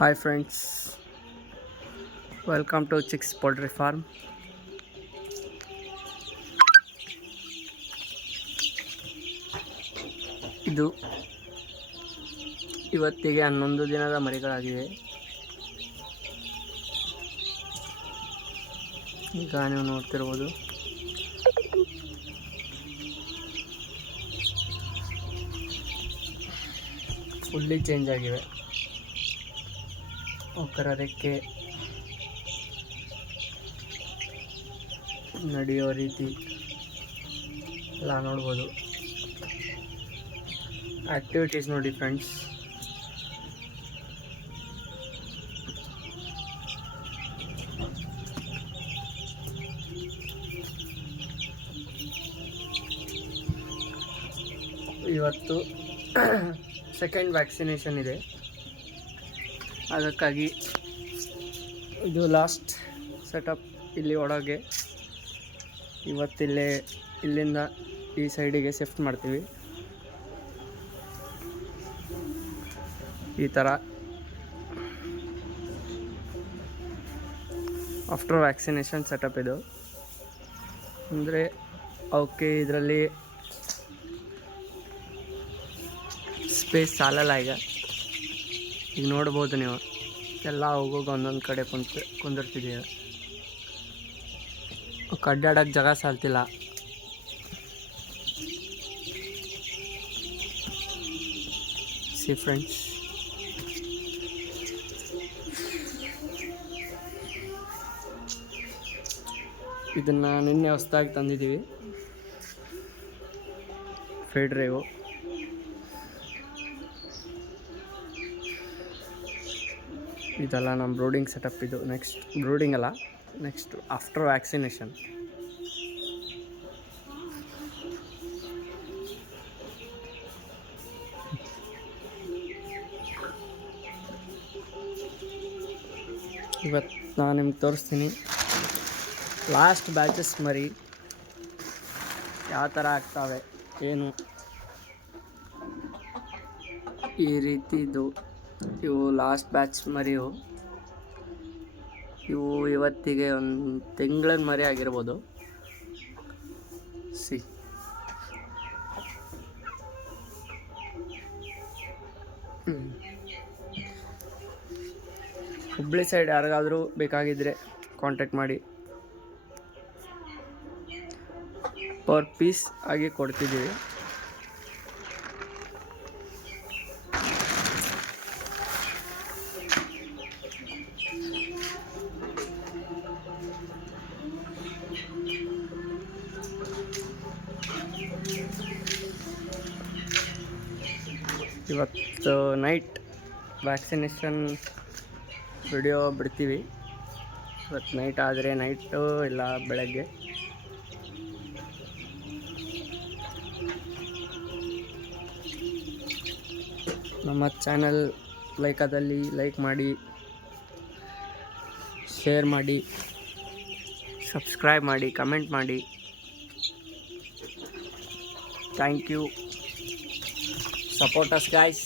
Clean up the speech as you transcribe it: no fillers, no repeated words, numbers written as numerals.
Hi friends, welcome to Chicks Poultry Farm. ಇದು ಇವತ್ತಿಗೆ 11 ದಿನದ ಮರಿಗಳಾಗಿವೆ. ಈಗ ನೀವು ನೋಡ್ತಿರ್ಬೋದು ಫುಲ್ಲಿ ಚೇಂಜ್ ಆಗಿವೆ. ರೆಕ್ಕೆ ನಡೆಯೋ ರೀತಿ ಎಲ್ಲ ನೋಡ್ಬೋದು. ಆಕ್ಟಿವಿಟೀಸ್ ನೋಡಿ ಫ್ರೆಂಡ್ಸ್, ಇವತ್ತು ಸೆಕೆಂಡ್ ವ್ಯಾಕ್ಸಿನೇಷನ್ ಇದೆ, ಅದಕ್ಕಾಗಿ ಇದು ಲಾಸ್ಟ್ ಸೆಟಪ್. ಇಲ್ಲಿ ಒಳಗೆ ಇಲ್ಲಿಂದ ಈ ಸೈಡಿಗೆ ಶಿಫ್ಟ್ ಮಾಡ್ತೀವಿ. ಈ ಥರ ಆಫ್ಟರ್ ವ್ಯಾಕ್ಸಿನೇಷನ್ ಸೆಟಪ್ ಇದು. ಅಂದರೆ ಅವಕ್ಕೆ ಇದರಲ್ಲಿ ಸ್ಪೇಸ್ ಸಾಲಲ್ಲ. ಈಗ ನೋಡ್ಬೋದು ನೀವು, ಎಲ್ಲ ಹೋಗೋಗ ಒಂದೊಂದು ಕಡೆ ಕುಂದಿರ್ತಿದ್ದೀವಿ. ಅಡ್ಡಾಡೋಕ್ಕೆ ಜಾಗ ಸಾಲ್ತಿಲ್ಲ. ಸಿ ಫ್ರೆಂಡ್ಸ್, ಇದನ್ನು ನಿನ್ನೆ ಹೊಸದಾಗಿ ತಂದಿದ್ದೀವಿ, ಫೀಡ್ ರೇವು. ಇದೆಲ್ಲ ನಮ್ಮ ಬ್ರೂಡಿಂಗ್ ಸೆಟಪ್. ಇದು ನೆಕ್ಸ್ಟ್ ಬ್ರೂಡಿಂಗ್ ಅಲ್ಲ, ನೆಕ್ಸ್ಟ್ ಆಫ್ಟರ್ ವ್ಯಾಕ್ಸಿನೇಷನ್. ಇವತ್ತು ನಾನು ನಿಮ್ಗೆ ತೋರಿಸ್ತೀನಿ ಲಾಸ್ಟ್ ಬ್ಯಾಚಸ್ ಮರಿ ಯಾವ ಥರ ಆಗ್ತವೆ ಏನು. ಈ ರೀತಿದು ಇವು ಲಾಸ್ಟ್ ಬ್ಯಾಚ್ ಮರಿವು. ಇವು ಇವತ್ತಿಗೆ ಒಂದು ತಿಂಗಳ ಮರಿ ಆಗಿರ್ಬೋದು. ಸಿ, ಹುಬ್ಬಳ್ಳಿ ಸೈಡ್ ಯಾರಿಗಾದರೂ ಬೇಕಾಗಿದ್ದರೆ ಕಾಂಟ್ಯಾಕ್ಟ್ ಮಾಡಿ, ಪರ್ ಪೀಸ್ ಆಗಿ ಕೊಡ್ತಿದ್ದೀವಿ. ಇವತ್ತು ನೈಟ್ ವ್ಯಾಕ್ಸಿನೇಷನ್ ವಿಡಿಯೋ ಬಿಡ್ತೀವಿ. ಇವತ್ತು ನೈಟ್ ಆದರೆ ನೈಟು, ಇಲ್ಲ ಬೆಳಗ್ಗೆ. ನಮ್ಮ ಚಾನಲ್ ಲೈಕಾದಲ್ಲಿ ಲೈಕ್ ಮಾಡಿ, ಶೇರ್ ಮಾಡಿ, ಸಬ್ಸ್ಕ್ರೈಬ್ ಮಾಡಿ, ಕಮೆಂಟ್ ಮಾಡಿ. Thank you. Support us guys.